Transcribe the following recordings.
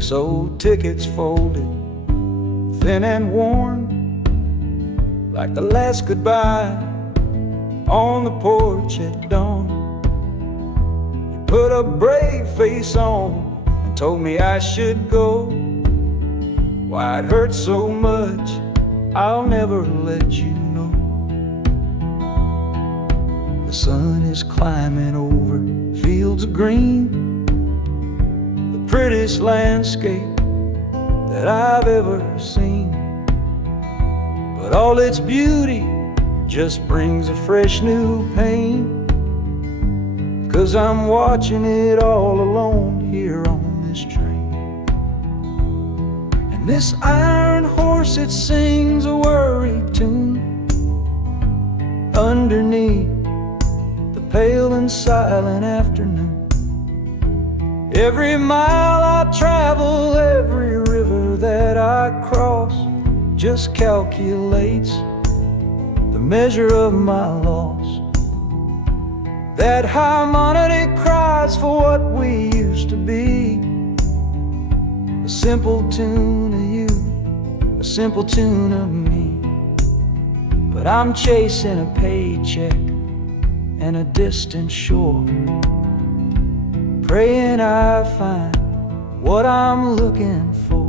This old ticket's folded, thin and worn, like the last goodbye on the porch at dawn. You put a brave face on and told me I should go. Why it hurts so much, I'll never let you know. The sun is climbing over fields of green, the prettiest landscape that I've ever seen. But all its beauty just brings a fresh new pain, 'cause I'm watching it all alone here on this train. And this iron horse, it sings a worry tune underneath the pale and silent afternoon. Every mile I travel, every river that I cross, just calculates the measure of my loss. That harmonic cries for what we used to be, a simple tune of you, a simple tune of me. But I'm chasing a paycheck and a distant shore, praying I find what I'm looking for.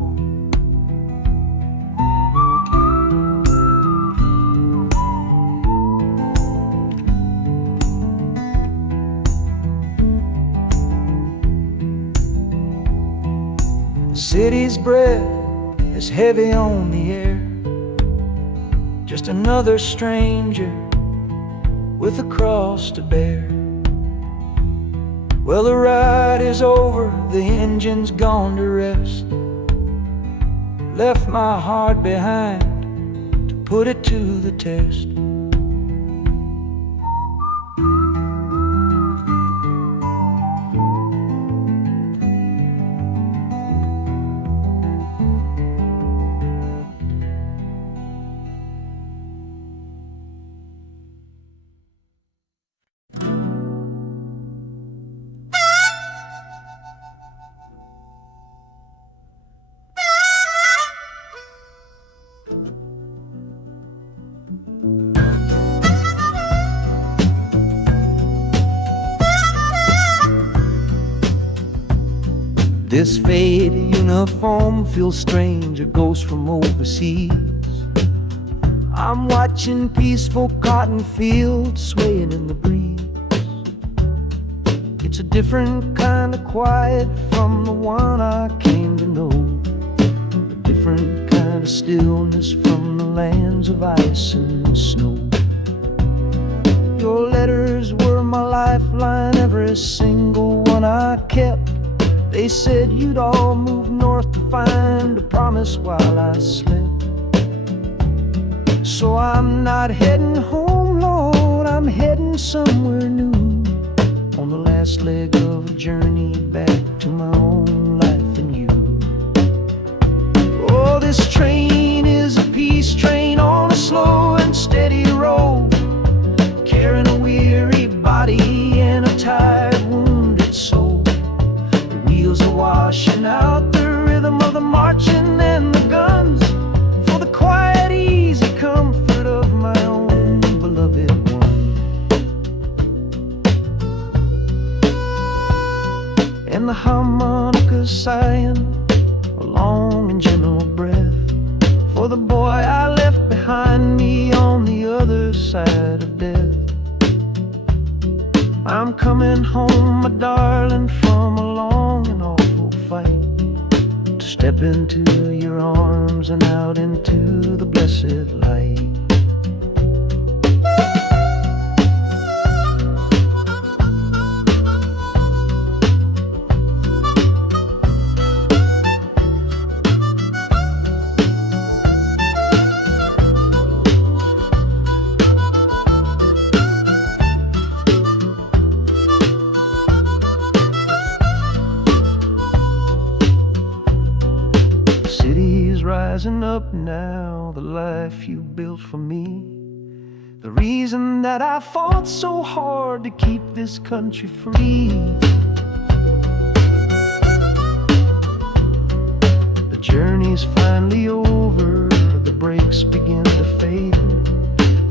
The city's breath is heavy on the air, just another stranger with a cross to bear. Well, the ride is over, the engine's gone to rest, left my heart behind to put it to the test. This faded uniform feels strange, a ghost from overseas. I'm watching peaceful cotton fields swaying in the breeze. It's a different kind of quiet from the one I came to know, a different kind of stillness from the lands of ice and snow. Your letters were my lifeline, every single one I kept. They said you'd all move north to find a promise while I slept. So I'm not heading home, Lord, I'm heading somewhere new, on the last leg of a journey back to my own life and you. Oh, this train is a peace train on a slow and steady road, carrying a weary body and a tired, wounded soul. Wheels are washing out the rhythm of the marching and the guns, for the quiet, easy comfort of my own beloved one. And the harmonica sighing a long and gentle breath for the boy I left behind me on the other side of death. I'm coming home, my darling, from a long and awful fight, to step into your arms and out into the blessed light. Rising up now, the life you built for me, the reason that I fought so hard to keep this country free. journey's finally over, the brakes begin to fade,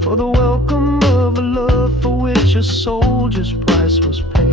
for the welcome of a love for which a soldier's price was paid.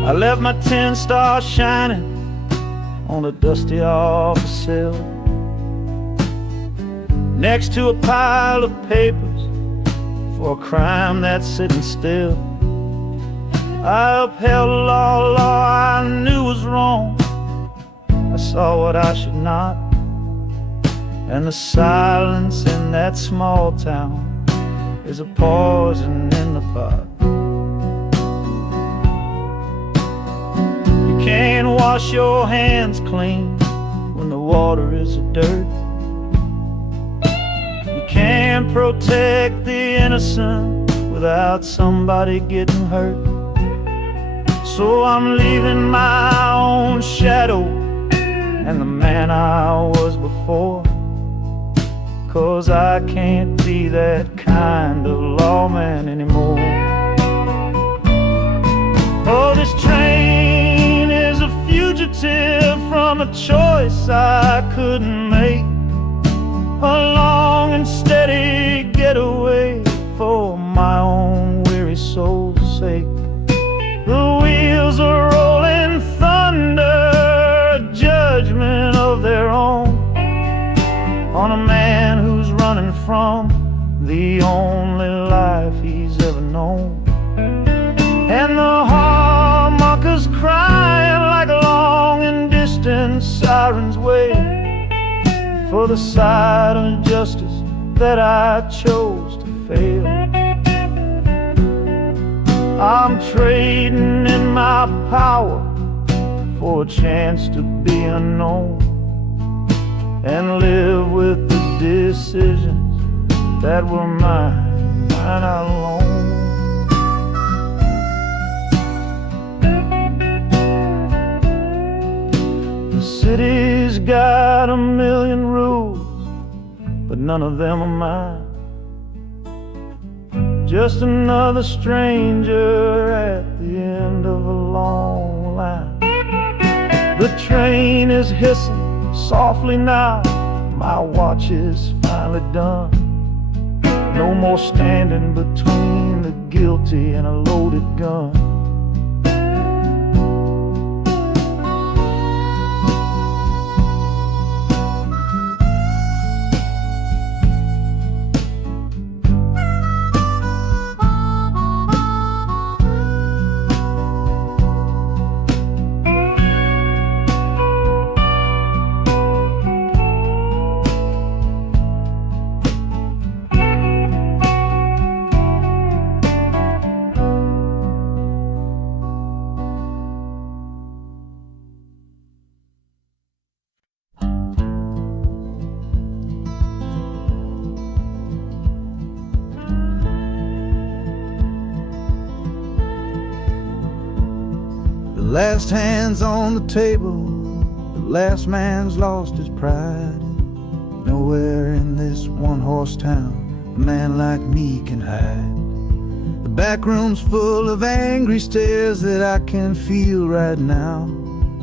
I left my 10 stars shining on a dusty office sill, next to a pile of papers for a crime that's sitting still. I upheld a law I knew was wrong. I saw what I should not, and the silence in that small town is a poison in the pot. You can't wash your hands clean when the water is of dirt. You can't protect the innocent without somebody getting hurt. So I'm leaving my own shadow and the man I was before, 'cause I can't be that kind of lawman anymore. Oh, this train is a fugitive from a choice I couldn't make, a long and steady getaway for my own weary soul's sake. The wheels are rolling thunder, a judgment of their own, on a man who's running from the only life he's ever known. And the harmonicas crying like long and distant sirens wait for the side of justice that I chose to fail. I'm trading in my power for a chance to be unknown and live with the decisions that were mine alone. The city's got a million rules, but none of them are mine. Just another stranger at the end of a long line. The train is hissing softly now, my watch is finally done. No more standing between the guilty and a loaded gun. The last hand's on the table, the last man's lost his pride. Nowhere in this one-horse town a man like me can hide. The back room's full of angry stares that I can feel right now.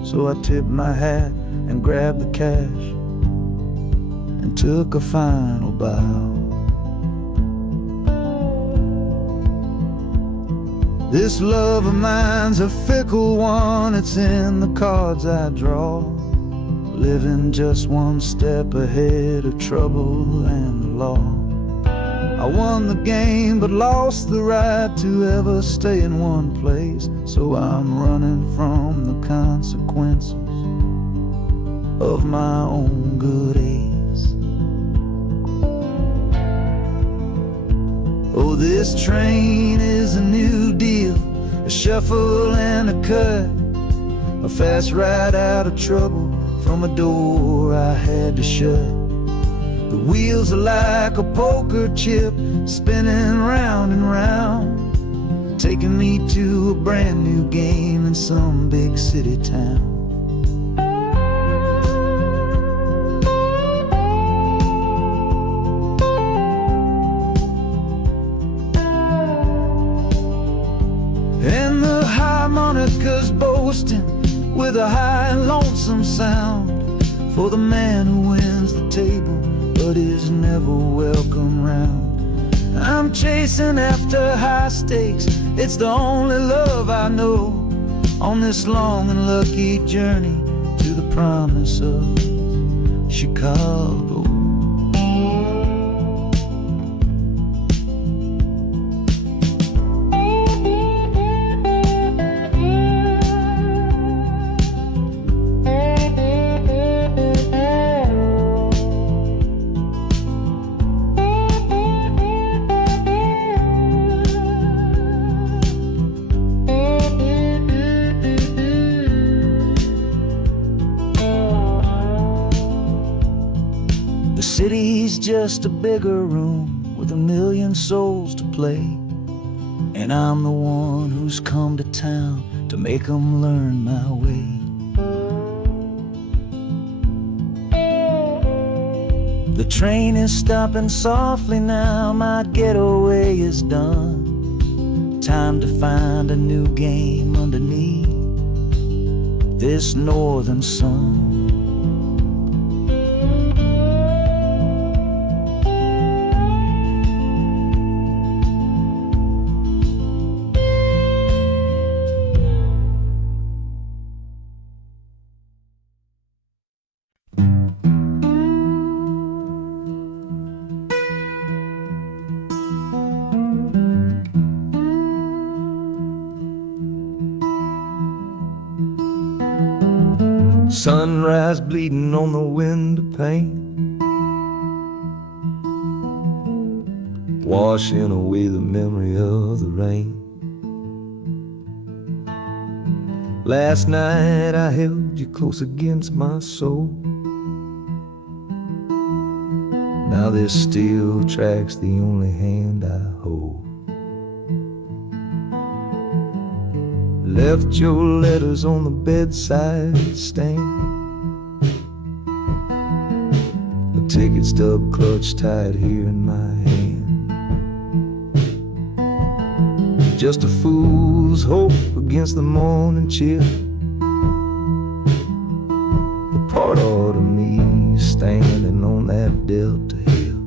So I tipped my hat and grabbed the cash and took a final bow. This love of mine's a fickle one, it's in the cards I draw. Living just one step ahead of trouble and the law. I won the game but lost the right to ever stay in one place. So I'm running from the consequences of my own good ace. Oh, this train is a new deal, a shuffle and a cut, a fast ride out of trouble from a door I had to shut. The wheels are like a poker chip, spinning round and round, taking me to a brand new game in some big city town. And the harmonica's boasting with a high and lonesome sound for the man who wins the table but is never welcome round. I'm chasing after high stakes, it's the only love I know on this long and lucky journey to the promise of Chicago. The city's just a bigger room with a million souls to play, and I'm the one who's come to town to make 'em learn my way. The train is stopping softly now, my getaway is done. Time to find a new game underneath this northern sun. Sunrise bleeding on the window pane, washing away the memory of the rain. Last night I held you close against my soul. Now this steel track's the only hand I hold. Left your letters on the bedside stand, the ticket stub clutched tight here in my hand. Just a fool's hope against the morning chill, the part of me standing on that Delta hill.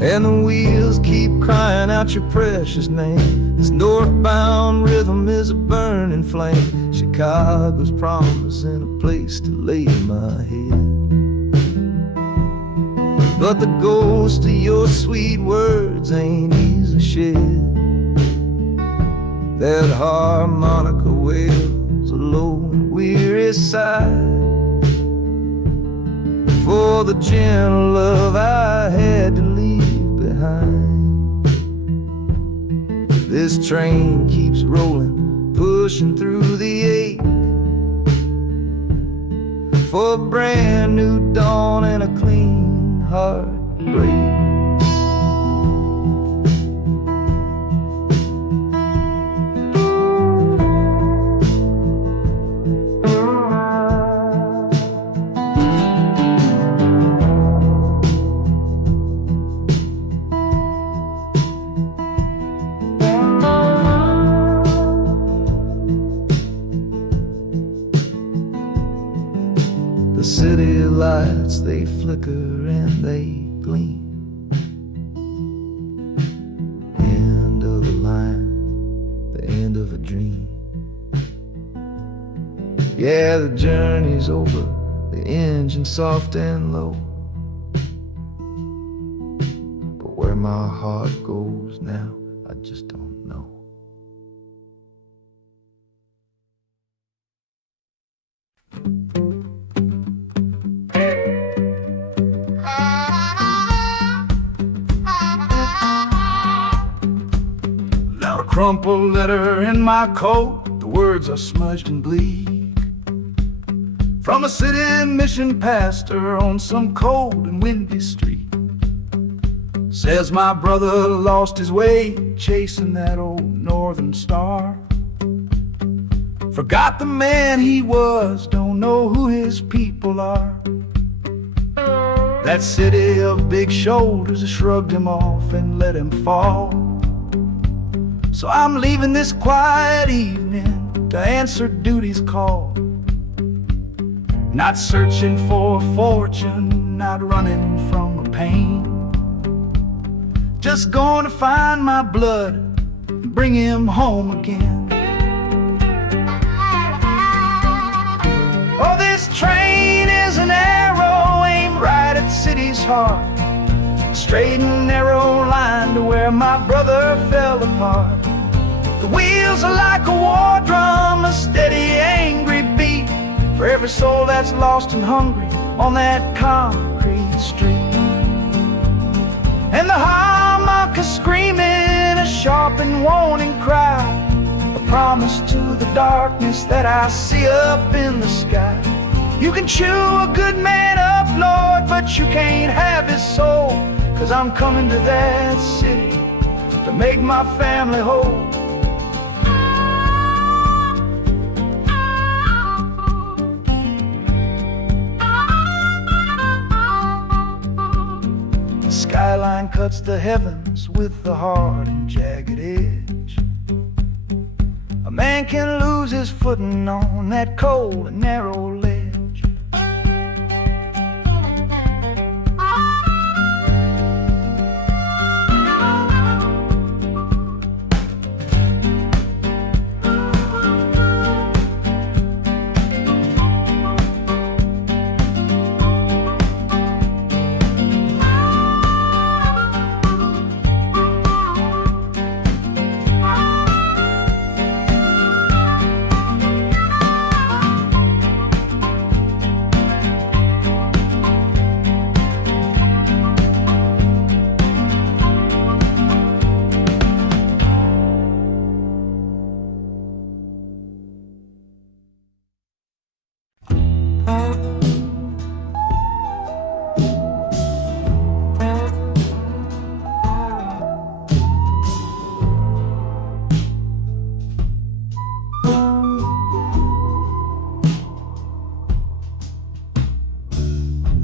And the wheels keep crying out your precious name. This northbound rhythm is a burning flame. Chicago's promising a place to lay my head. But the ghost of your sweet words ain't easy shed. That harmonica wails a low and weary sigh for the gentle love I had to leave behind. This train keeps rolling, pushing through the ache, for a brand new dawn and a clean heartbreak. The city lights, they flicker and they gleam. End of the line, the end of a dream. Yeah, the journey's over, the engine soft and low, but where my heart goes now, I just don't know. crumpled letter in my coat, the words are smudged and bleak. From a city mission pastor on some cold and windy street. Says my brother lost his way chasing that old northern star. Forgot the man he was, don't know who his people are. That city of big shoulders has shrugged him off and let him fall. So I'm leaving this quiet evening to answer duty's call. Not searching for a fortune, not running from a pain. Just going to find my blood and bring him home again. Oh, this train is an arrow aimed right at the city's heart. A straight and narrow line to where my brother fell apart. The wheels are like a war drum, a steady, angry beat for every soul that's lost and hungry on that concrete street. And the harmonica screaming a sharp and warning cry, a promise to the darkness that I see up in the sky. You can chew a good man up, Lord, but you can't have his soul. 'Cause I'm coming to that city to make my family whole. The skyline cuts the heavens with the hard and jagged edge. A man can lose his footing on that cold and narrow ledge.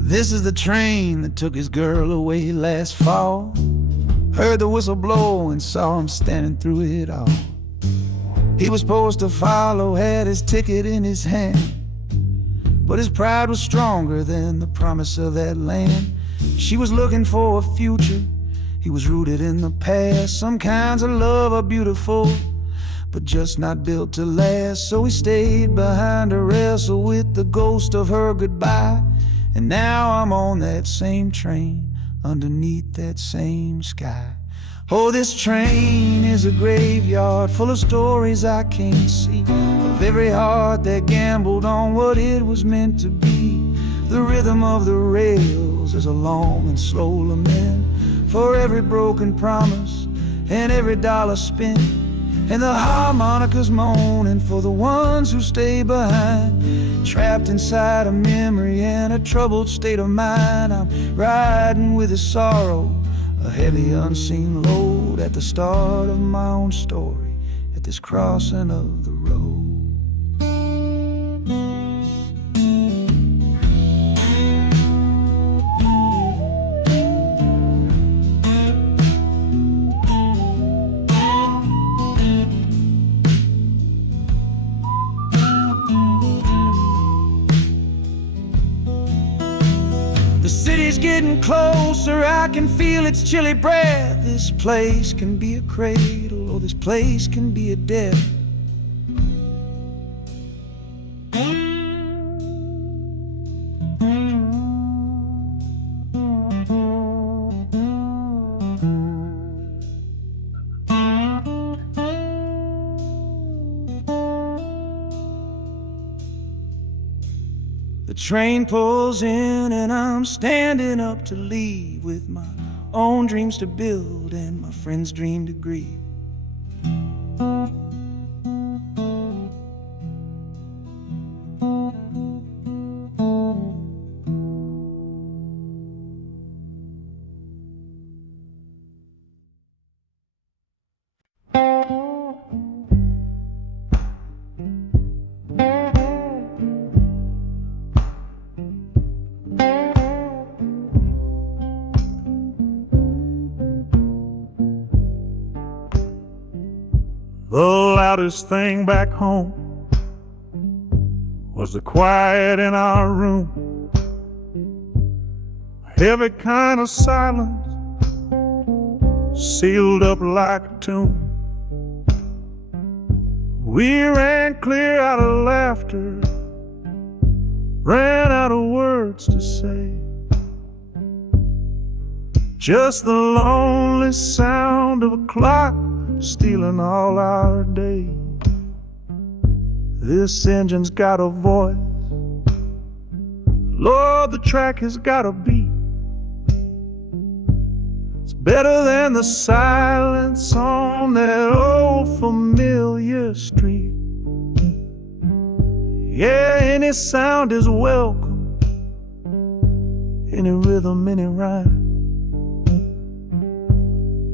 This is the train that took his girl away last fall. Heard the whistle blow and saw him standing through it all. He was supposed to follow, had his ticket in his hand, but his pride was stronger than the promise of that land. She was looking for a future, he was rooted in the past. Some kinds of love are beautiful, but just not built to last. So he stayed behind to wrestle with the ghost of her goodbye. And now I'm on that same train, underneath that same sky. Oh, this train is a graveyard full of stories I can't see, of every heart that gambled on what it was meant to be. The rhythm of the rails is a long and slow lament for every broken promise and every dollar spent. And the harmonica's moaning for the ones who stay behind, trapped inside a memory and a troubled state of mind. I'm riding with a sorrow, a heavy unseen load, at the start of my own story, at this crossing of the road. The city's getting closer, I can feel its chilly breath. This place can be a cradle, or this place can be a death. The train pulls in and I'm standing up to leave, with my own dreams to build and my friend's dream to grieve. The loudest thing back home was the quiet in our room, a heavy kind of silence sealed up like a tomb. We ran clear out of laughter, ran out of words to say, just the lonely sound of a clock stealing all our day. This engine's got a voice, Lord, the track has got a beat. It's better than the silence on that old familiar street. Yeah, any sound is welcome, any rhythm, any rhyme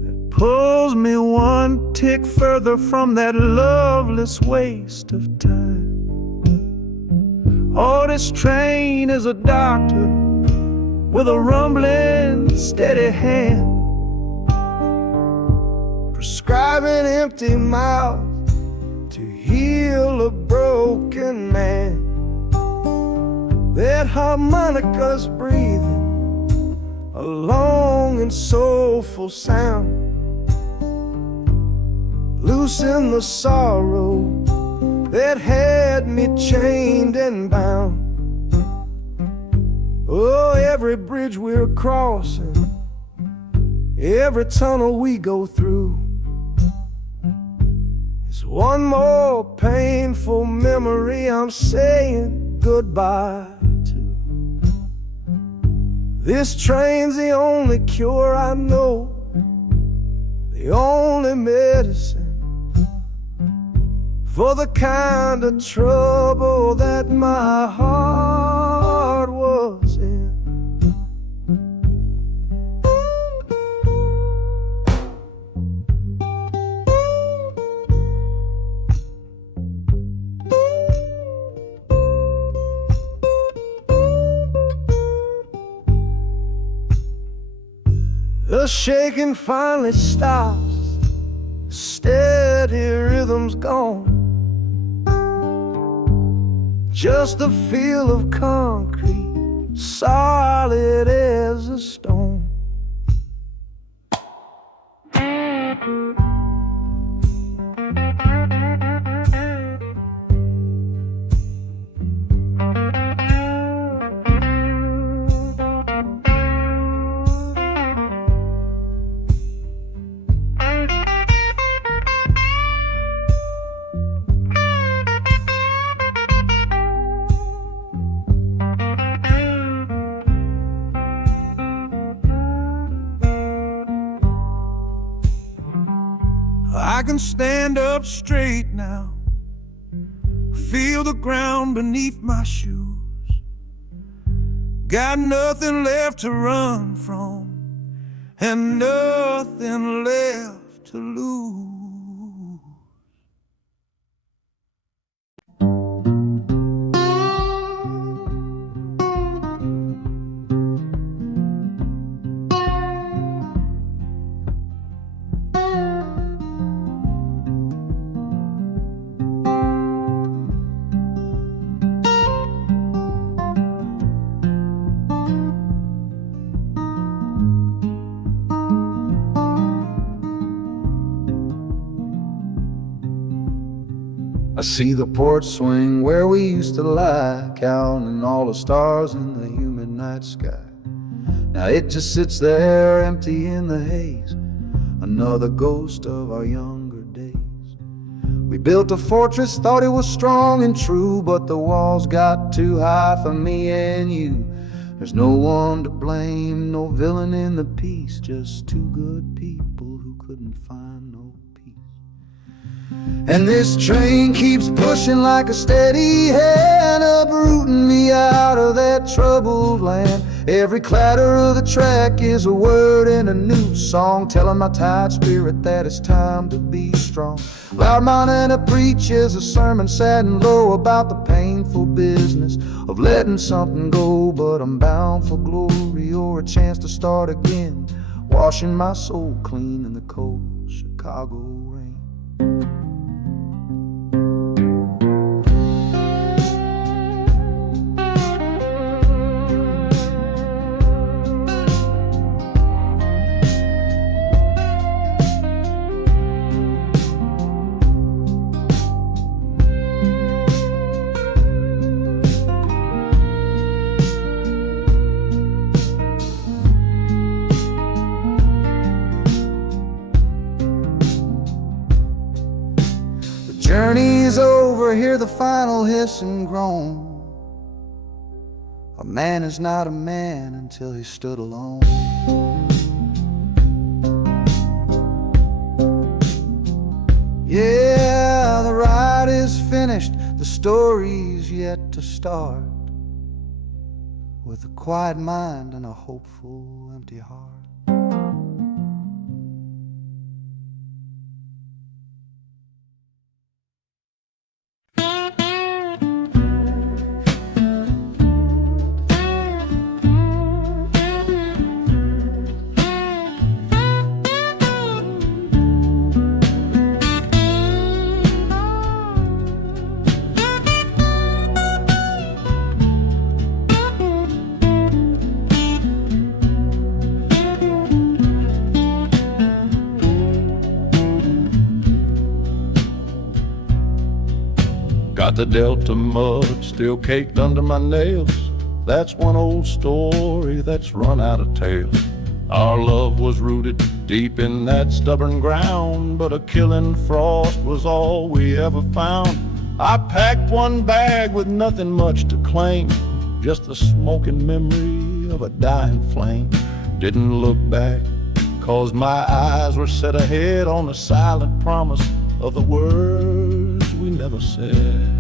that pulls me one tick further from that loveless waste of time. Oh, this train is a doctor with a rumbling, steady hand, prescribing empty mouths to heal a broken man. That harmonica's breathing a long and soulful sound, loosen the sorrow that had me chained and bound. Oh, every bridge we're crossing, every tunnel we go through, is one more painful memory I'm saying goodbye to. This train's the only cure I know, the only medicine for the kind of trouble that my heart was in. The shaking finally stops, steady rhythm's gone, just a feel of concrete, solid as a stone. I can stand up straight now, feel the ground beneath my shoes. Got nothing left to run from and nothing left to lose. I see the porch swing where we used to lie, counting all the stars in the humid night sky. Now it just sits there empty in the haze, another ghost of our younger days. We built a fortress, thought it was strong and true, but the walls got too high for me and you. There's no one to blame, no villain in the piece, just two good people who couldn't find no peace. And this train keeps pushing like a steady hand, uprooting me out of that troubled land. Every clatter of the track is a word in a new song, telling my tired spirit that it's time to be strong. Loud Montana preaches a sermon sad and low about the painful business of letting something go, but I'm bound for glory or a chance to start again, washing my soul clean in the cold Chicago rain. journey's over, hear the final hiss and groan. A man is not a man until he stood alone. Yeah, the ride is finished, the story's yet to start, with a quiet mind and a hopeful empty heart. Got the Delta mud still caked under my nails. That's one old story that's run out of tales. Our love was rooted deep in that stubborn ground, but a killing frost was all we ever found. I packed one bag with nothing much to claim, just the smoking memory of a dying flame. Didn't look back, 'cause my eyes were set ahead on the silent promise of the words we never said.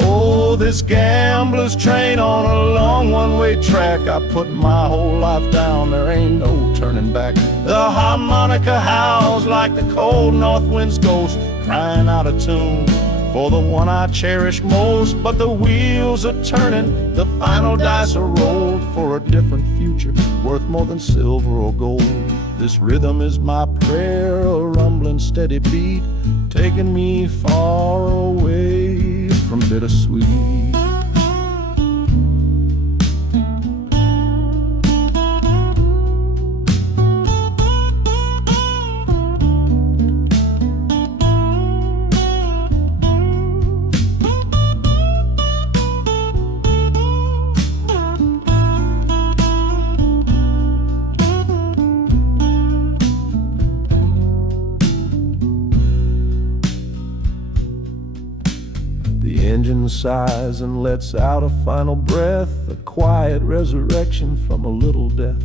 Oh, this gambler's train on a long one-way track. I put my whole life down, there ain't no turning back. The harmonica howls like the cold north wind's ghost, crying out a tune for the one I cherish most. But the wheels are turning, the final dice are rolled for a different future, worth more than silver or gold. This rhythm is my prayer, a rumbling steady beat, taking me far away from bittersweet. The engine sighs and lets out a final breath, a quiet resurrection from a little death.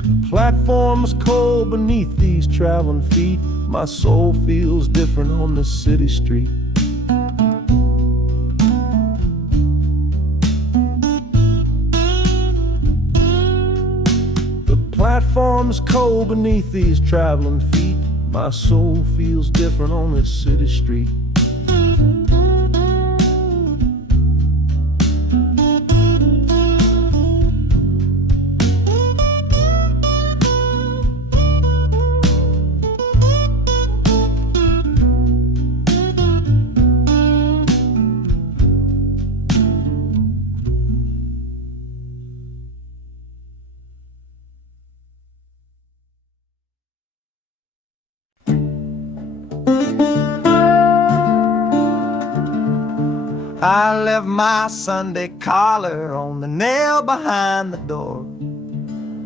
The platform's cold beneath these traveling feet. My soul feels different on this city street. Platform's cold beneath these traveling feet. My soul feels different on this city street. I left my Sunday collar on the nail behind the door.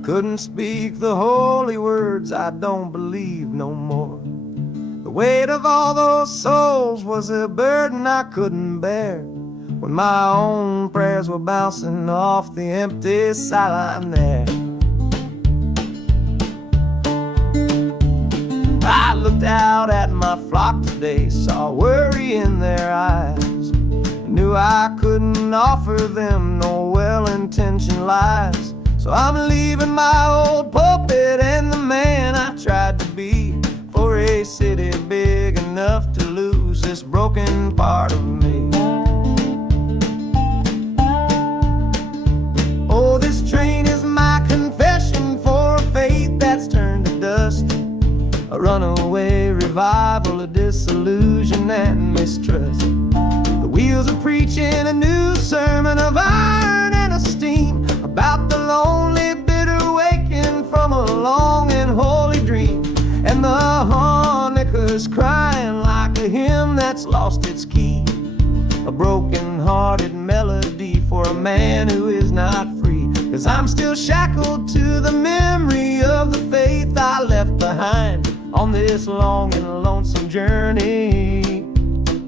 Couldn't speak the holy words, I don't believe no more. The weight of all those souls was a burden I couldn't bear, when my own prayers were bouncing off the empty sideline there. I looked out at my flock today, saw worry in their eyes, knew I couldn't offer them no well-intentioned lies. So I'm leaving my old pulpit and the man I tried to be, for a city big enough to lose this broken part of me. Oh, this train is my confession for a faith that's turned to dust, a runaway revival of disillusion and mistrust. Wheels are preaching a new sermon of iron and of steam, about the lonely, bitter waking from a long and holy dream. And the harmonica's crying like a hymn that's lost its key, a broken-hearted melody for a man who is not free. 'Cause 'cause I'm still shackled to the memory of the faith I left behind on this long and lonesome journey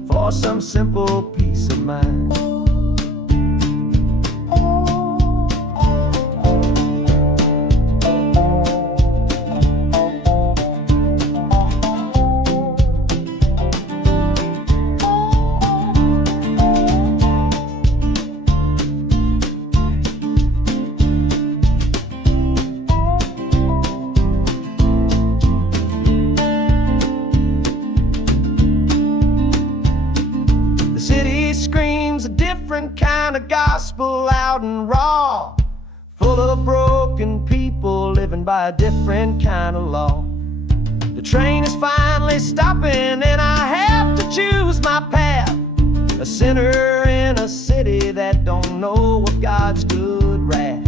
for some simple peace of mind. Different kind of gospel, loud and raw, full of broken people living by a different kind of law. The train is finally stopping and I have to choose my path, a sinner in a city that don't know of God's good wrath.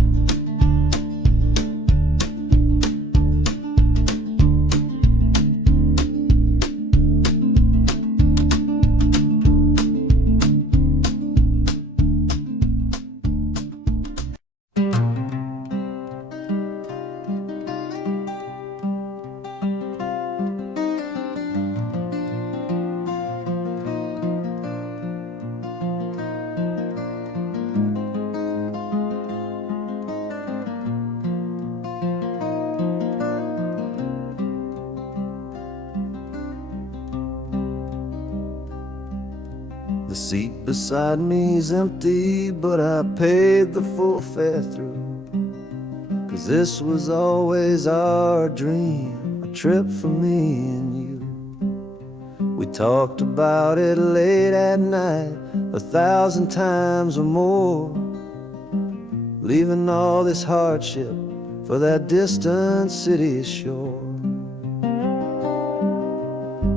The seat beside me's empty, but I paid the full fare through, 'cause this was always our dream, a trip for me and you. We talked about it late at night, 1,000 times or more, leaving all this hardship for that distant city's shore.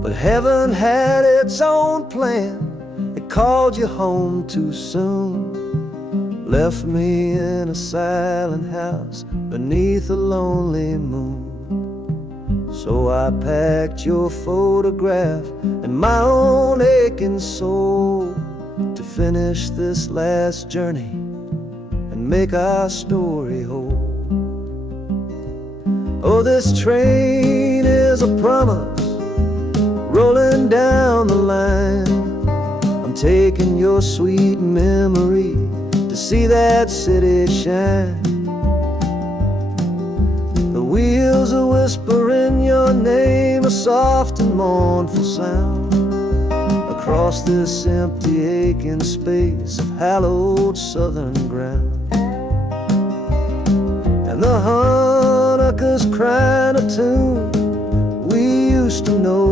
But heaven had its own plan. It called you home too soon, left me in a silent house beneath a lonely moon. So I packed your photograph and my own aching soul to finish this last journey and make our story whole. Oh, this train is a promise rolling down the line. I'm taking your sweet memory to see that city shine. The wheels are whispering your name, a soft and mournful sound, across this empty aching space of hallowed southern ground. And the Hanukkah's crying a tune we used to know,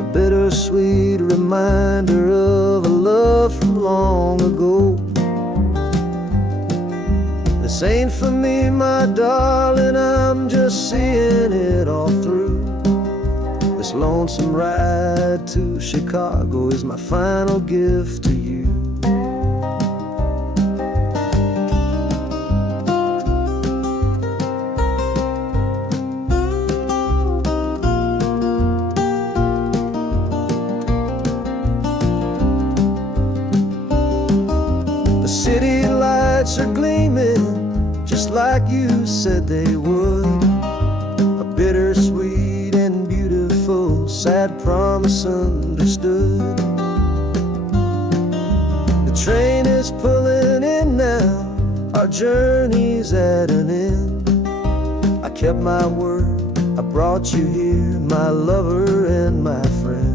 a bittersweet reminder of a love from long ago. This ain't for me, my darling, I'm just seeing it all through. This lonesome ride to Chicago is my final gift to you. The city lights are gleaming just like you said they would, a bittersweet and beautiful sad promise understood. The train is pulling in now, our journey's at an end. I kept my word, I brought you here, my lover and my friend.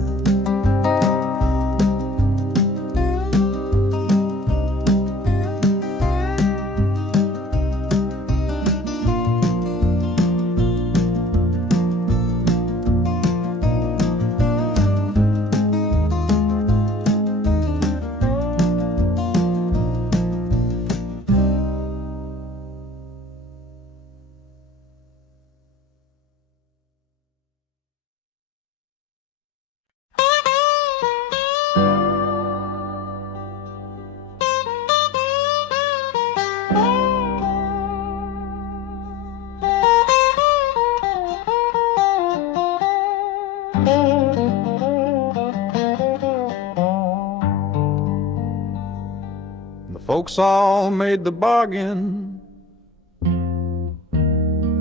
The folks all made the bargain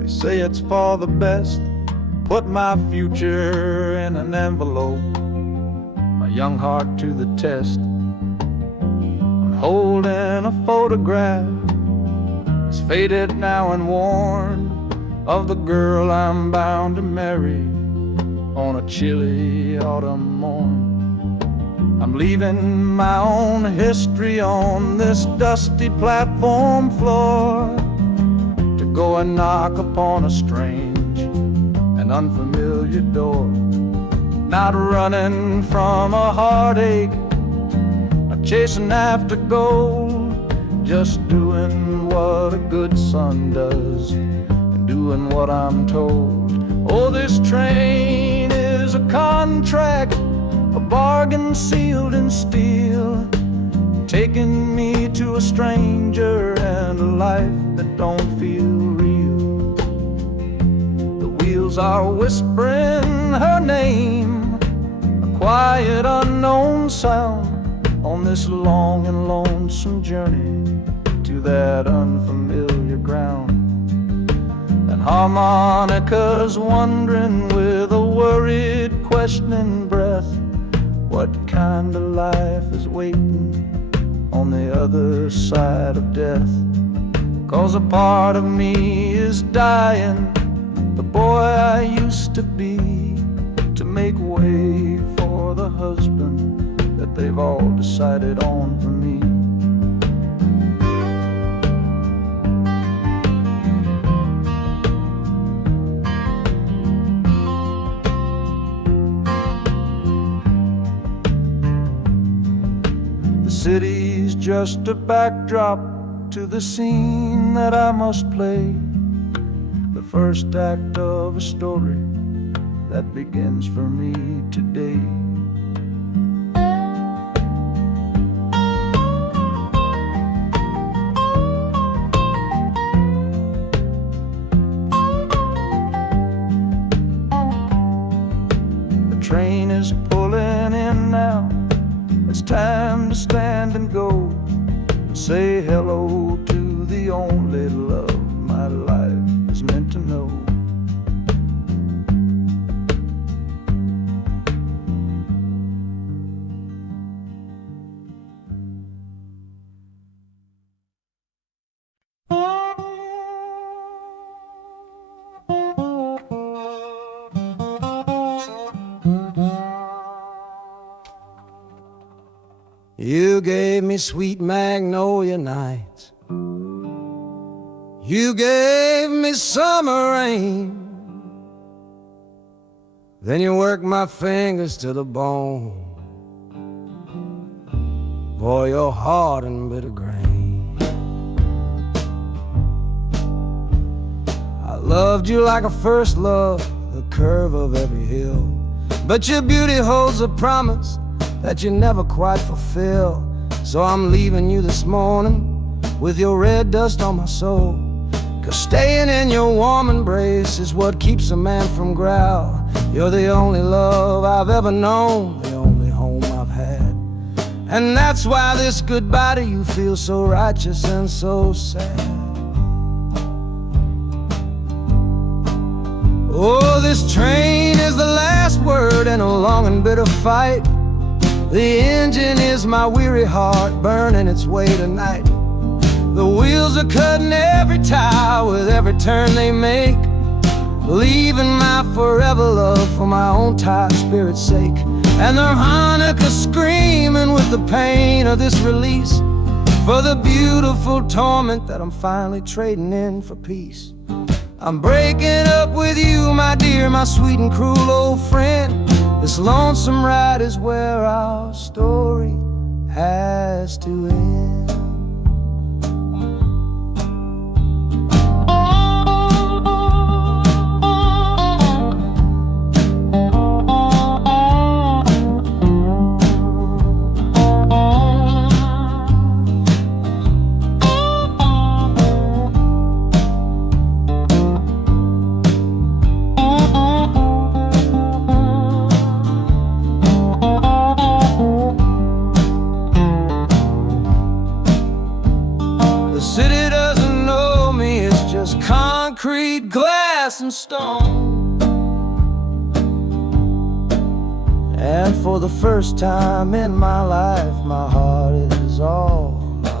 say it's for the best. Put my future in an envelope, my young heart to the test. I'm holding a photograph, it's faded now and worn, of the girl I'm bound to marry on a chilly autumn morn. I'm leaving my own history on this dusty platform floor, to go and knock upon a strange and unfamiliar door. Not running from a heartache, not chasing after gold, just doing what a good son does, and doing what I'm told. Oh, this train is a contract, a bargain sealed in steel, taking me to a stranger and a life that don't feel real. The wheels are whispering her name, a quiet unknown sound, on this long and lonesome journey to that unfamiliar ground. And harmonicas wondering with a worried, questioning breath, what kind of life is waiting on the other side of death. 'Cause a part of me is dying, the boy I used to be, to make way for the husband that they've all decided on for me. The city's just a backdrop to the scene that I must play, the first act of a story that begins for me today. The train is pulling in now, it's time to stand and go, say hello to the only love my life is meant to know. You gave me sweet magnolia nights, you gave me summer rain, then you worked my fingers to the bone. Boy, you're hard and bitter grain. I loved you like a first love, the curve of every hill, but your beauty holds a promise that you never quite fulfill. So I'm leaving you this morning with your red dust on my soul, 'cause staying in your warm embrace is what keeps a man from growl. You're the only love I've ever known, the only home I've had, and that's why this goodbye to you feels so righteous and so sad. Oh, this train is the last word in a long and bitter fight. The engine is my weary heart burning its way tonight. The wheels are cutting every tire with every turn they make, leaving my forever love for my own tired spirit's sake. And the harmonica screaming with the pain of this release, for the beautiful torment that I'm finally trading in for peace. I'm breaking up with you, my dear, my sweet and cruel old friend. This lonesome ride is where our story has to end. The city doesn't know me, it's just concrete glass. glass and stone. And for the first time in my life, my heart is all my own.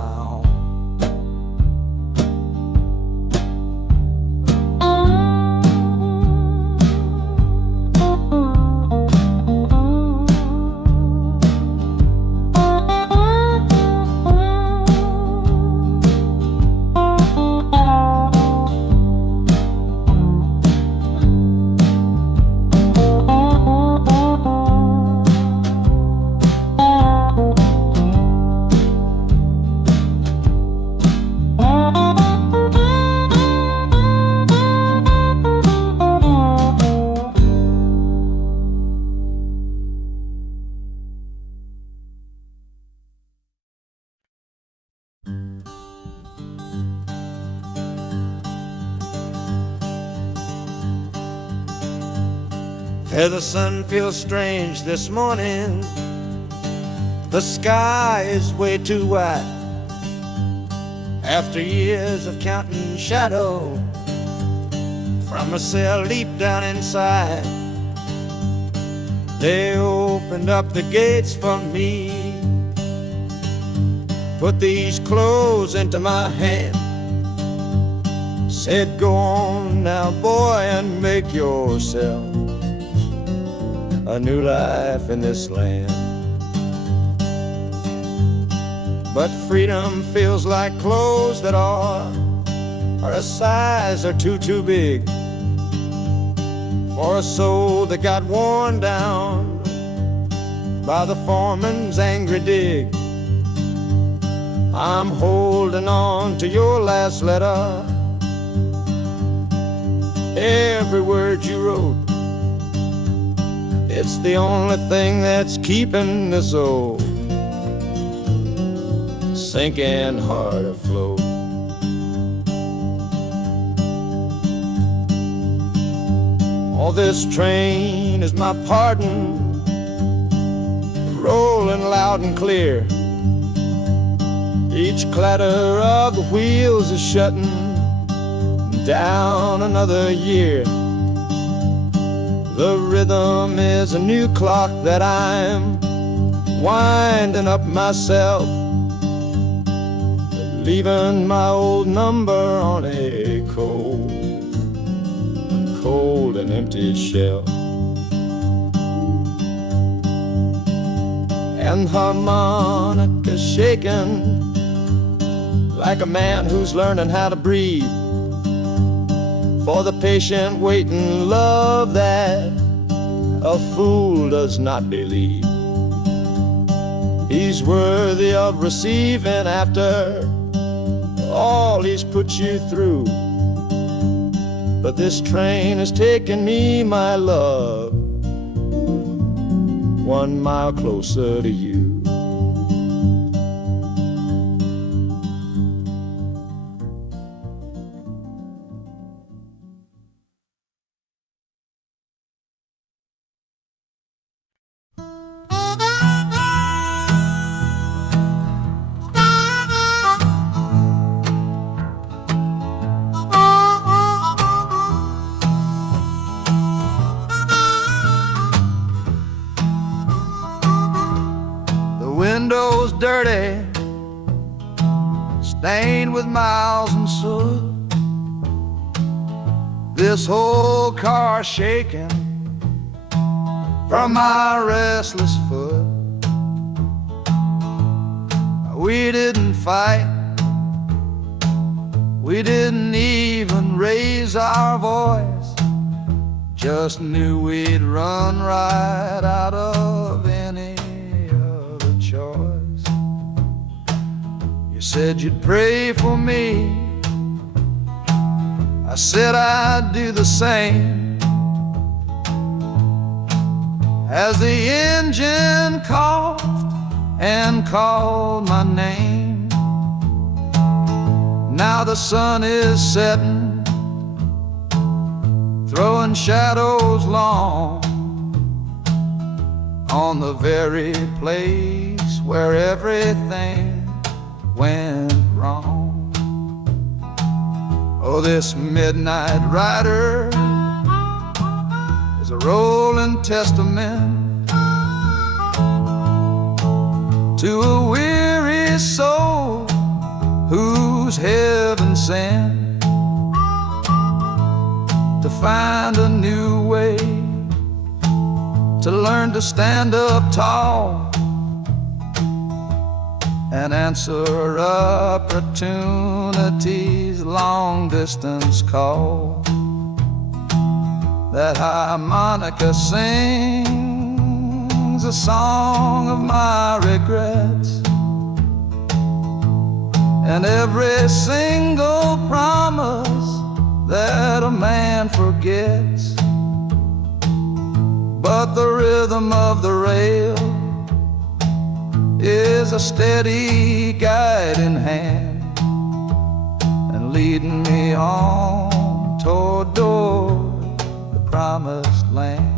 The sun feels strange this morning. The sky is way too white. After years of counting shadow from a cell deep down inside, they opened up the gates for me, put these clothes into my hand, said, go on now, boy, and make yourself a new life in this land. But freedom feels like clothes that are a size or two big for a soul that got worn down by the foreman's angry dig. I'm holding on to your last letter, every word you wrote. It's the only thing that's keeping this old sinking heart afloat. Oh, this train is my pardon, rolling loud and clear. Each clatter of the wheels is shutting down another year. The rhythm is a new clock that I'm winding up myself, leaving my old number on a cold and empty shelf. And harmonica shaking like a man who's learning how to breathe, for the patient waiting love that a fool does not believe. He's worthy of receiving after all he's put you through. But this train has taken me, my love, 1 mile closer to you. Windows dirty, stained with miles and soot. This whole car shaking from my restless foot. We didn't fight, we didn't even raise our voice, just knew we'd run right out of any choice. You said you'd pray for me, I said I'd do the same. As the engine coughed and called my name, now the sun is setting, throwing shadows long on the very place where everything went wrong. Oh, Oh, this midnight rider is a rolling testament to a weary soul whose heaven sent to find a new way, to learn to stand up tall and answer opportunity's long-distance call. That harmonica sings a song of my regrets, and every single promise that a man forgets. But the rhythm of the rail is a steady guiding hand, and leading me on toward the promised land.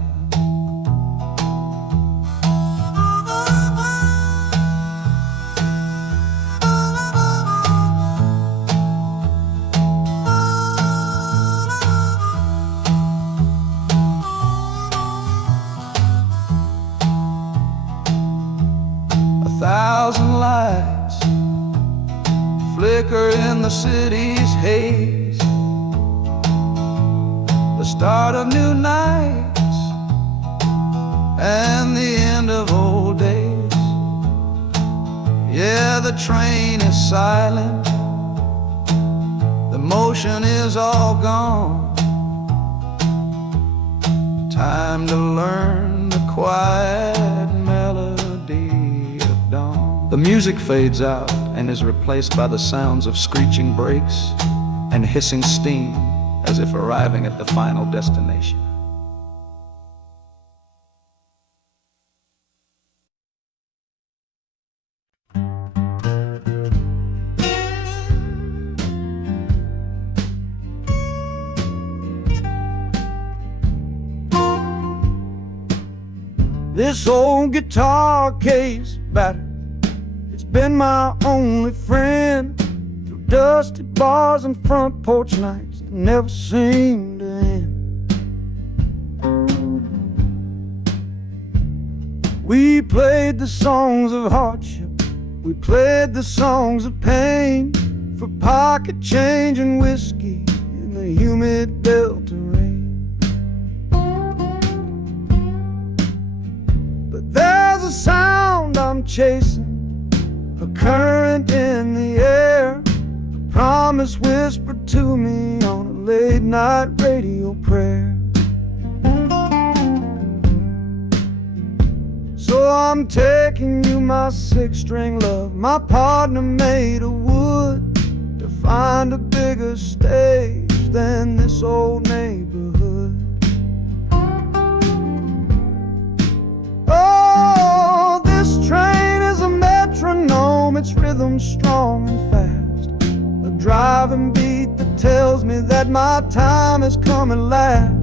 1,000 lights flicker in the city's haze, the start of new nights and the end of old days. Yeah, the train is silent, the motion is all gone. Time to learn the quiet melody of dawn. The music fades out and is replaced by the sounds of screeching brakes and hissing steam, as if arriving at the final destination. This old guitar case battered, it's been my only friend through dusty bars and front porch nights that never seem to end. We played the songs of hardship, we played the songs of pain, for pocket change and whiskey in the humid Delta rain. There's a sound I'm chasing, a current in the air, a promise whispered to me on a late night radio prayer. So I'm taking you, my six-string love, my partner made of wood, to find a bigger stage than this old neighborhood. Oh, this train is a metronome, its rhythm strong and fast, a driving beat that tells me that my time has come at last.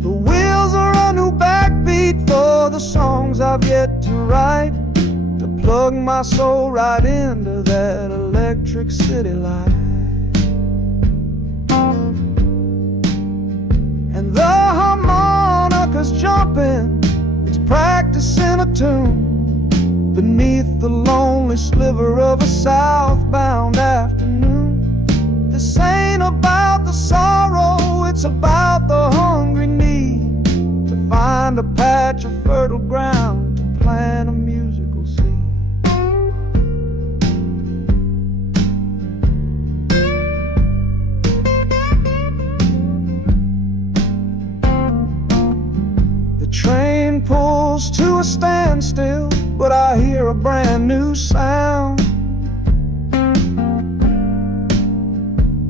The wheels are a new backbeat for the songs I've yet to write, to plug my soul right into that electric city light. And the harmonica's jumping, practicing a tune beneath the lonely sliver of a southbound afternoon. This ain't about the sorrow, it's about the hungry need to find a patch of fertile ground to plant a musical seed. The train pulls to a standstill, but I hear a brand new sound.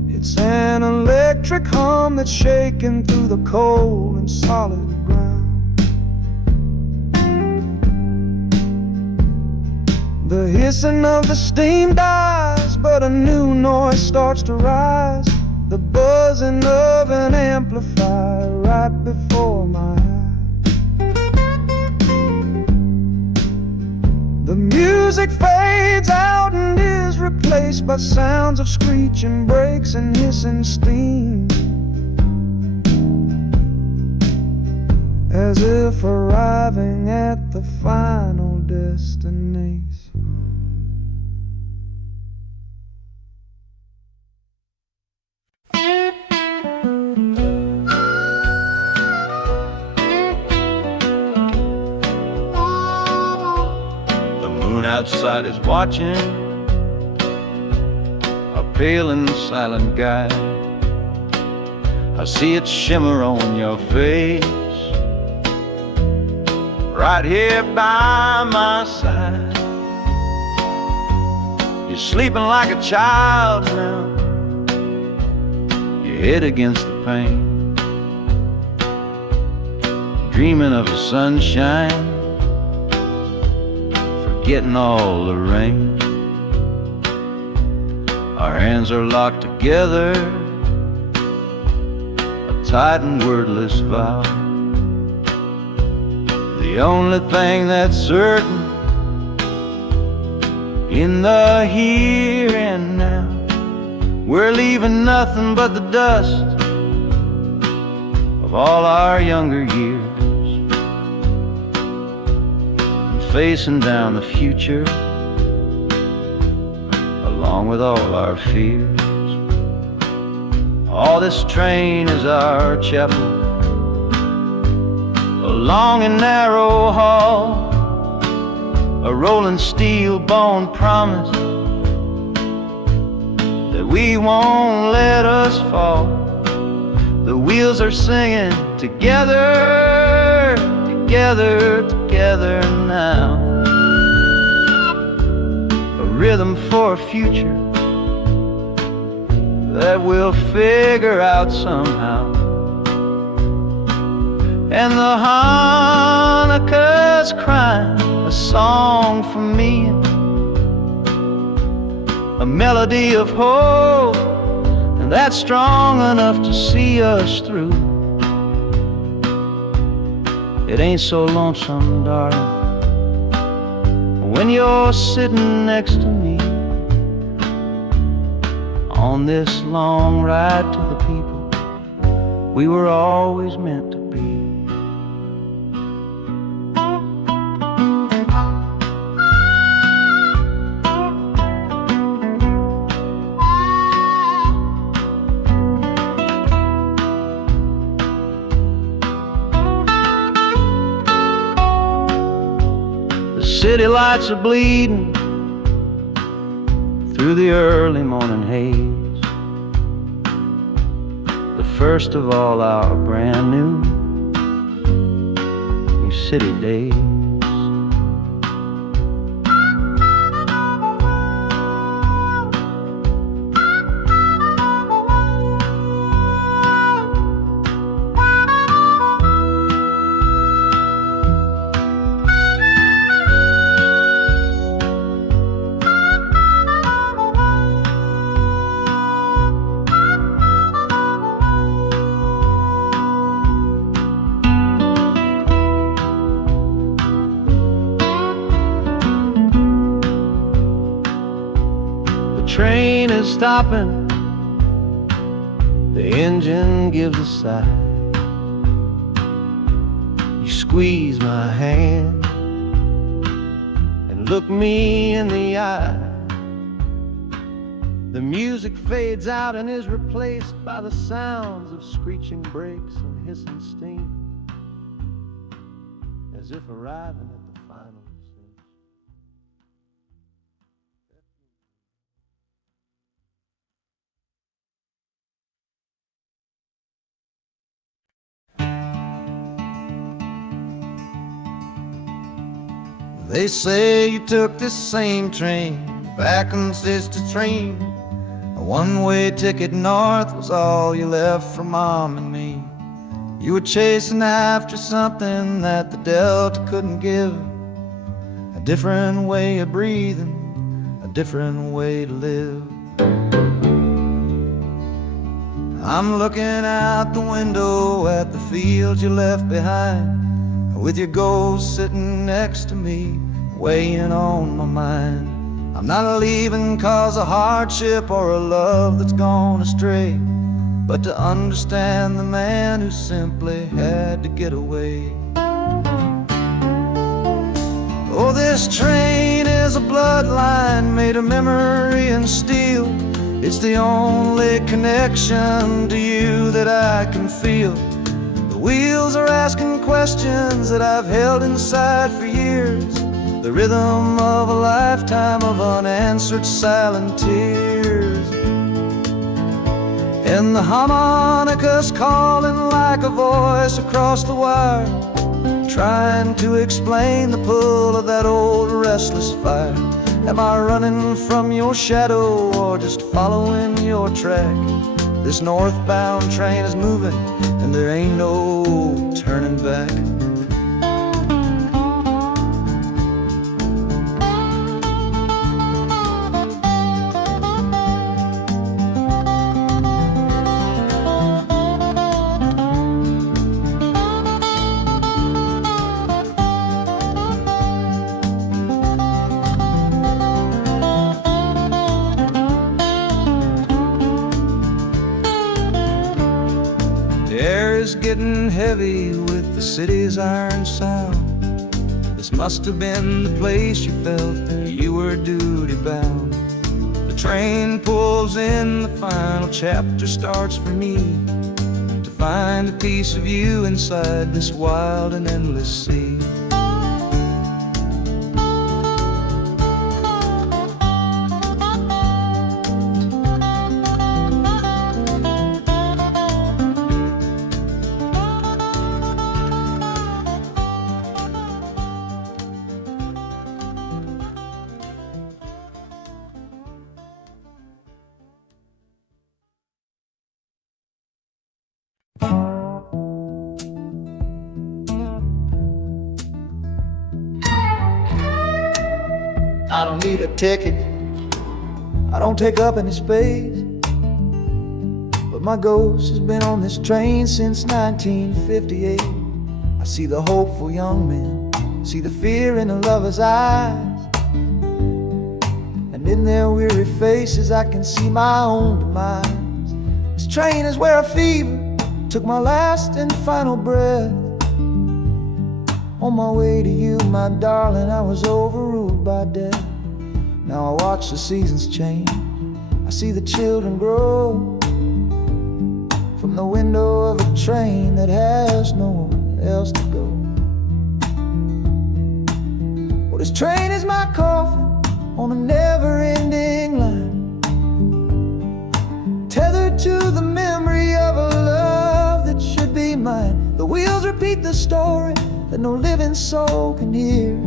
It's an electric hum that's shaking through the cold and solid ground. The hissing of the steam dies, but a new noise starts to rise, the buzzing of an amplifier right before my eyes. The music fades out and is replaced replaced by sounds of screeching brakes and hissing steam, as if arriving at the final destination. The moon outside is watching, a pale and silent guide. I see it shimmer on your face, right here by my side. You're sleeping like a child now, your head against the pane, dreaming of the sunshine, forgetting all the rain. Our hands are locked together, a tight and wordless vow. The only thing that's certain in the here and now, we're leaving nothing but the dust of all our younger years, and facing down the future along with all our fears. Oh, this train is our chapel, a long and narrow hall, a rolling steel bone promise that we won't let us fall. The wheels are singing together, together, together now, a rhythm for a future that we'll figure out somehow. And the Hanukkah's crying a song for me, a melody of hope, and that's strong enough to see us through. It ain't so lonesome, darling, when you're sitting next to me on this long ride to the people we were always meant to be. The city lights are bleeding through the early morning haze, the first of all our brand new city days. The train is stopping, the engine gives a sigh. You squeeze my hand and look me in the eye. The music fades out and is replaced by the sounds of screeching brakes and hissing steam, as if arriving at the final scene. They say you took this same train back on Sister Train. A one-way ticket north was all you left for Mom and me. You were chasing after something that the Delta couldn't give, a different way of breathing, a different way to live. I'm looking out the window at the fields you left behind, with your ghost sitting next to me, weighing on my mind. I'm not leaving cause of hardship or a love that's gone astray, but to understand the man who simply had to get away. Oh, this train is a bloodline made of memory and steel. It's the only connection to you that I can feel. The wheels are asking questions that I've held inside for years, the rhythm of a lifetime of unanswered silent tears. And the harmonica's calling like a voice across the wire, trying to explain the pull of that old restless fire. Am I running from your shadow or just following your track? This northbound train is moving and there ain't no turning back. Getting heavy with the city's iron sound. This must have been the place you felt you were duty bound. The train pulls in, the final chapter starts for me, to find a piece of you inside this wild and endless sea. I don't need a ticket, I don't take up any space, but my ghost has been on this train since 1958. I see the hopeful young men, see the fear in the lovers' eyes, and in their weary faces I can see my own demise. This train is where a fever took my last and final breath. On my way to you, my darling, I was overruled by death. Now I watch the seasons change, I see the children grow, from the window of a train that has nowhere else to go. Well, this train is my coffin on a never-ending line, tethered to the memory of a love that should be mine. The wheels repeat the story that no living soul can hear,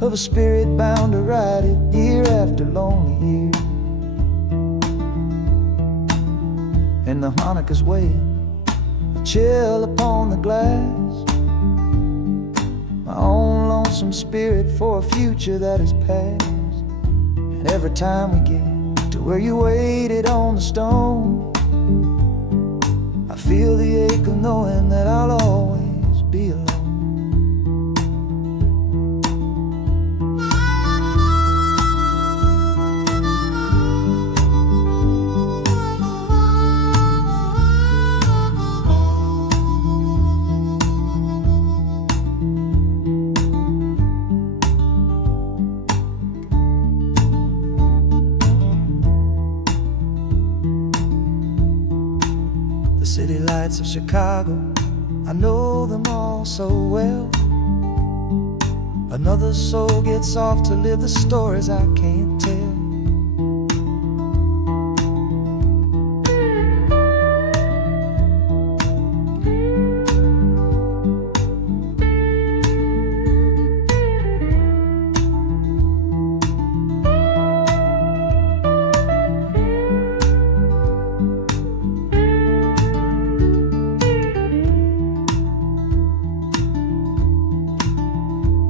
of a spirit bound to ride it year after lonely year. And the harmonicas wail, a chill upon the glass, my own lonesome spirit for a future that is past. And every time we get to where you waited on the stone, I feel the ache of knowing that I'll always be alone. The city lights of Chicago, I know them all so well. Another soul gets off to live the stories I can't tell.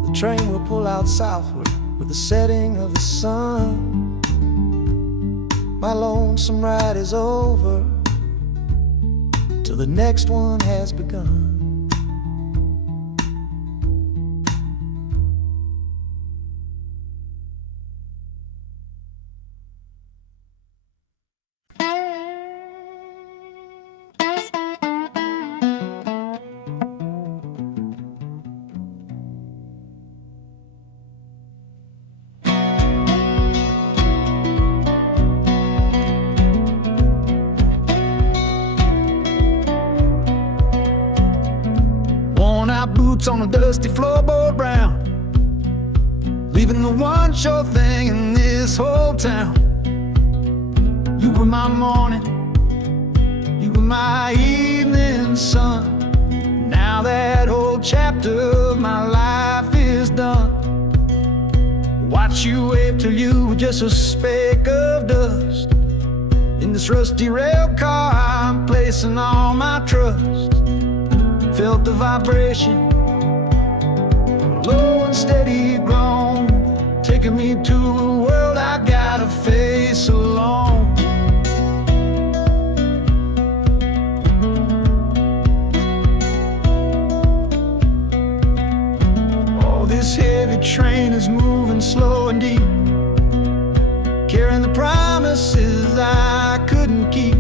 The train will pull out southward with the setting of the sun. My lonesome ride is over till the next one has begun. a dusty floorboard brown, leaving the one sure thing in this whole town. You were my morning, you were my evening sun. Now that whole chapter of my life is done. Watch you wave till you were just a speck of dust. In this rusty rail car I'm placing all my trust. Felt the vibration, low and steady groan, taking me to a world I gotta face alone. Oh, this heavy train is moving slow and deep, carrying the promises I couldn't keep.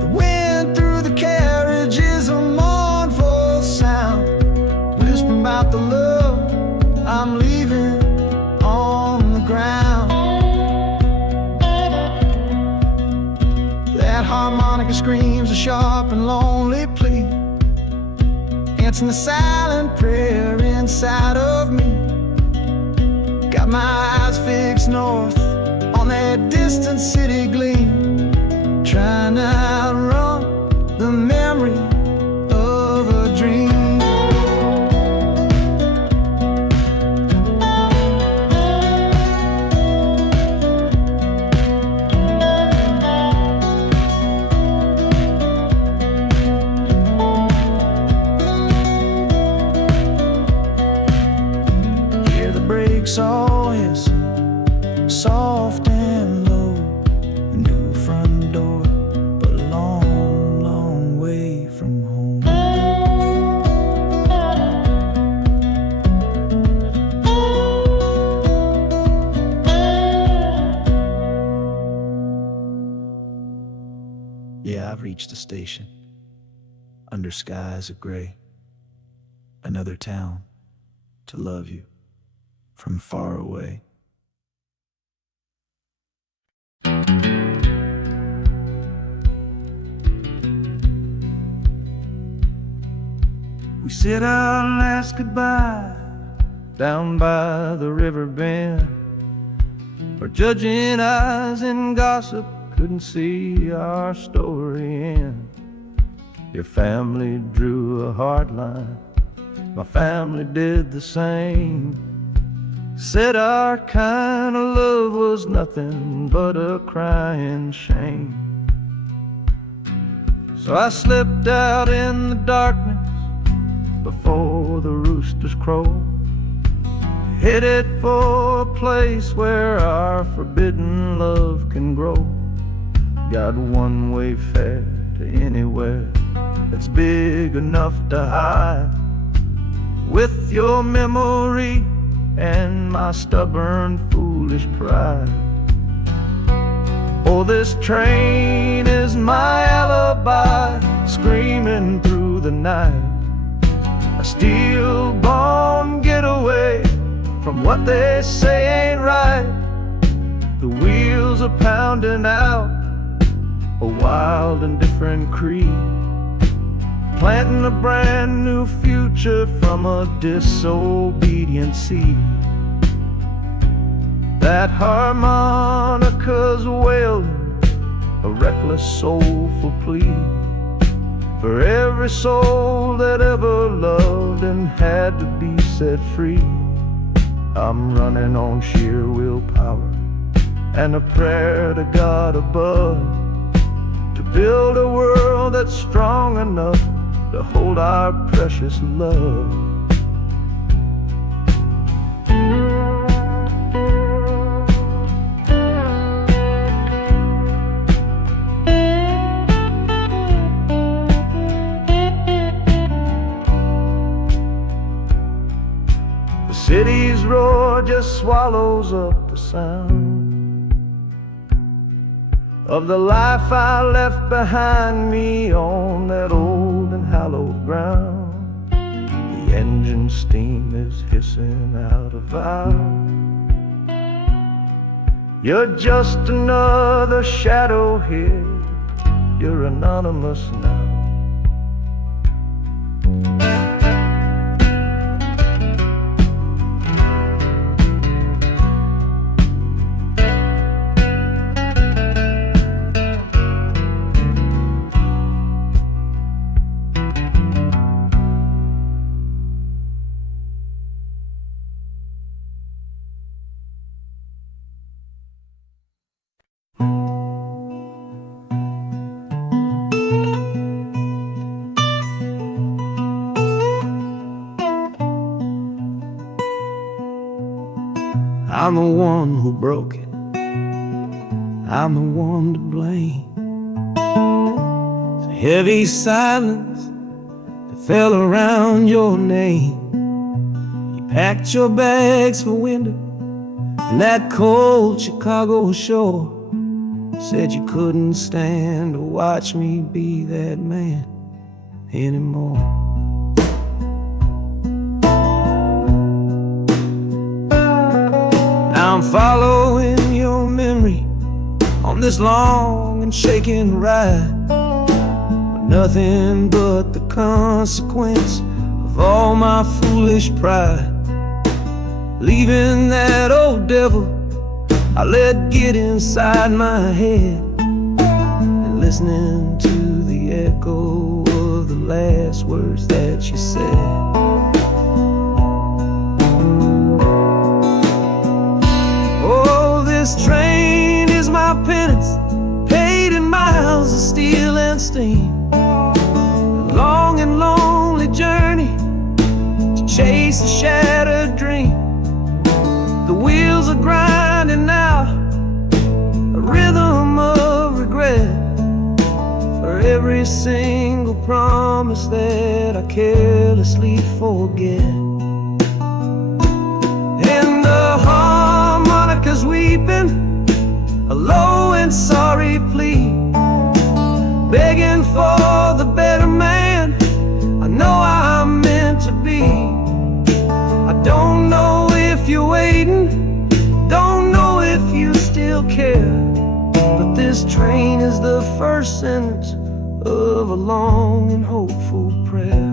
The wind through the carriage is a mournful sound, whispering about the love I'm leaving on the ground. That harmonica screams a sharp and lonely plea, answering the silent prayer inside of me. Got my eyes fixed north on that distant city gleam, trying to outrun the memory of a dream. Hear the brakes all hiss, soft and low. A new front door, but a long, long way from home. Yeah, I've reached the station, under skies of gray. Another town to love you from far away. We said our last goodbye down by the river bend, where judging eyes and gossip couldn't see our story end. Your family drew a hard line, my family did the same. Said our kind of love was nothing but a crying shame. So I slipped out in the darkness before the roosters crow, headed for a place where our forbidden love can grow. Got one-way fare to anywhere that's big enough to hide, with your memory and my stubborn, foolish pride. Oh, this train is my alibi, screaming through the night. A steel-born getaway from what they say ain't right. The wheels are pounding out a wild and different creed, planting a brand new future from a disobedient seed. That harmonica's wailing a reckless, soulful plea for every soul that ever loved and had to be set free. I'm running on sheer willpower and a prayer to God above, to build a world that's strong enough to hold our precious love. The city's roar just swallows up the sound of the life I left behind me on that old and hallowed ground. The engine steam is hissing out of valve. You're just another shadow here, you're anonymous now. I'm the one who broke it. I'm the one to blame. The heavy silence that fell around your name. You packed your bags for winter in that cold Chicago shore. Said you couldn't stand to watch me be that man anymore. Now I'm following your memory on this long and shaking ride, with nothing but the consequence of all my foolish pride. Leaving that old devil I let get inside my head, and listening to the echo of the last words that you said. Oh, this train is my penance, paid in miles of steel and steam. A long and lonely journey to chase a shattered dream. The wheels are grinding now, a rhythm of regret, for every single promise that I carelessly forget. And the harmonica's weeping a low and sorry plea, begging for the better man I know I'm meant to be. I don't know if you're waiting, don't know if you still care, but this train is the first sentence of a long and hopeful prayer.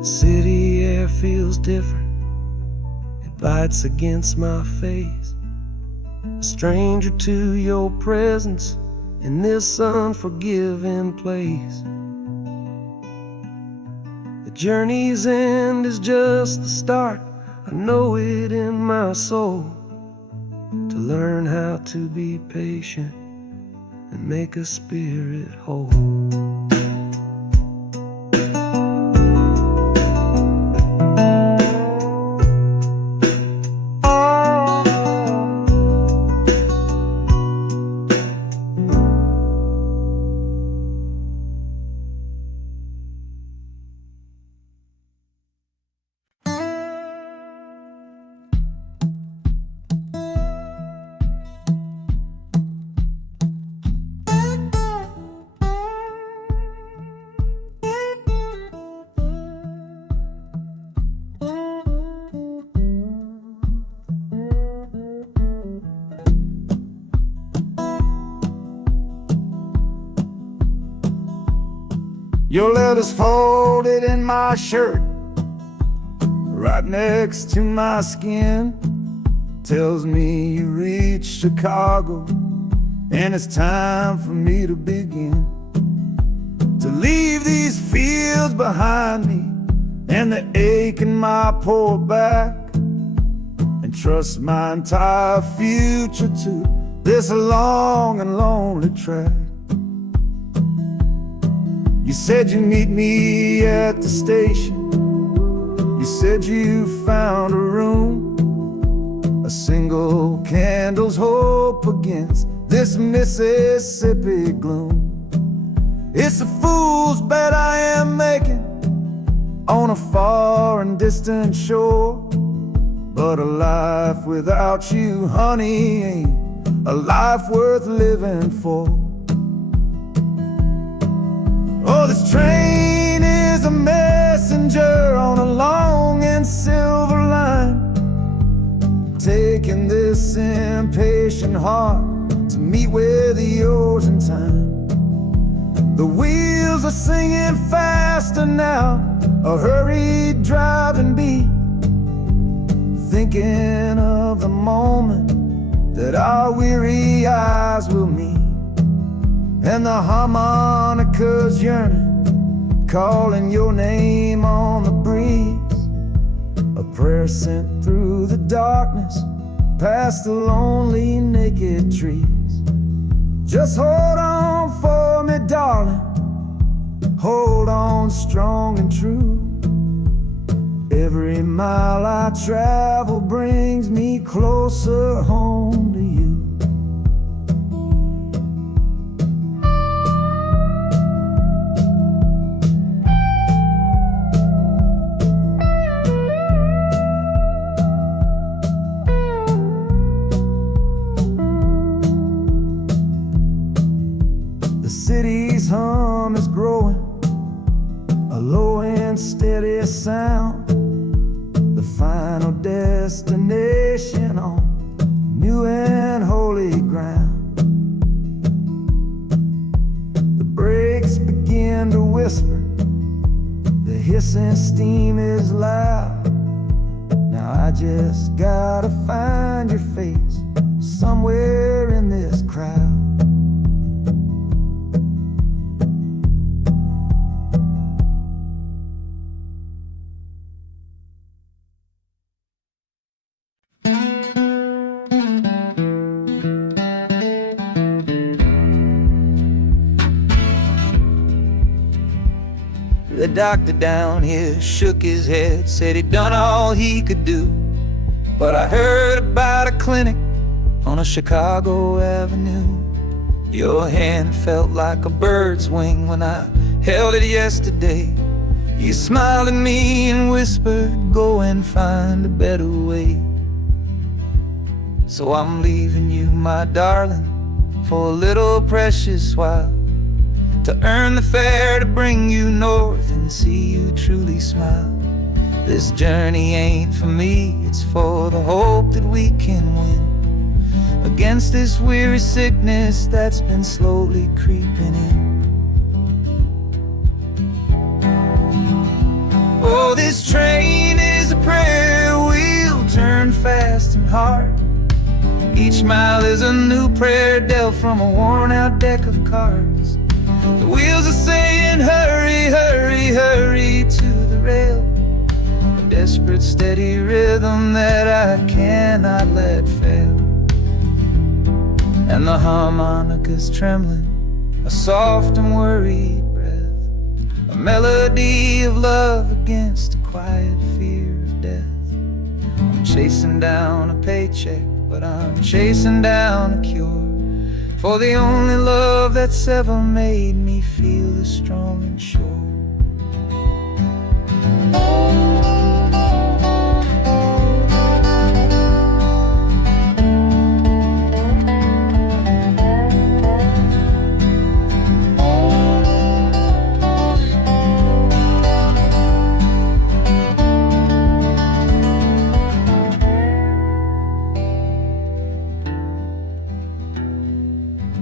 City air feels different, it bites against my face. A stranger to your presence in this unforgiving place. The journey's end is just the start, I know it in my soul. To learn how to be patient and make a spirit whole. Your letter's folded in my shirt, right next to my skin. Tells me you reached Chicago, and it's time for me to begin. To leave these fields behind me, and the ache in my poor back, and trust my entire future to this long and lonely track. You said you'd meet me at the station. You said you found a room, a single candle's hope against this Mississippi gloom. It's a fool's bet I am making on a far and distant shore, but a life without you, honey, ain't a life worth living for. Oh, this train is a messenger on a long and silver line, taking this impatient heart to meet with yours in time. The wheels are singing faster now, a hurried driving beat, thinking of the moment that our weary eyes will meet, and the harmonica's yearning, calling your name on the breeze. A prayer sent through the darkness, past the lonely naked trees. Just hold on for me, darling, hold on strong and true. Every mile I travel brings me closer home to you. The city's hum is growing, a low and steady sound. The final destination on new and holy ground. The brakes begin to whisper, the hissing steam is loud. Now I just gotta find your face somewhere in this crowd. The doctor down here shook his head, said he'd done all he could do. But I heard about a clinic on a Chicago avenue. Your hand felt like a bird's wing when I held it yesterday. You smiled at me and whispered, go and find a better way. So I'm leaving you, my darling, for a little precious while, to earn the fare to bring you north and see you truly smile. This journey ain't for me, it's for the hope that we can win against this weary sickness that's been slowly creeping in. Oh, this train is a prayer wheel turned fast and hard. Each mile is a new prayer dealt from a worn out deck of cards. The wheels are saying hurry, hurry, hurry to the rail, a desperate steady rhythm that I cannot let fail. And the harmonica's trembling, a soft and worried breath, a melody of love against a quiet fear of death. I'm chasing down a paycheck, but I'm chasing down a cure for the only love that's ever made me feel this strong and sure.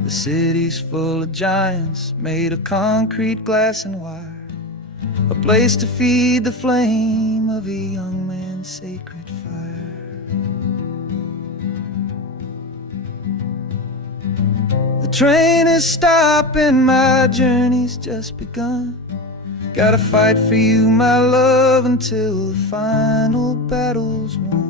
The city's full of giants made of concrete, glass, and wire, a place to feed the flame of a young man's sacred fire. The train is stopping, my journey's just begun. Gotta fight for you, my love, until the final battle's won.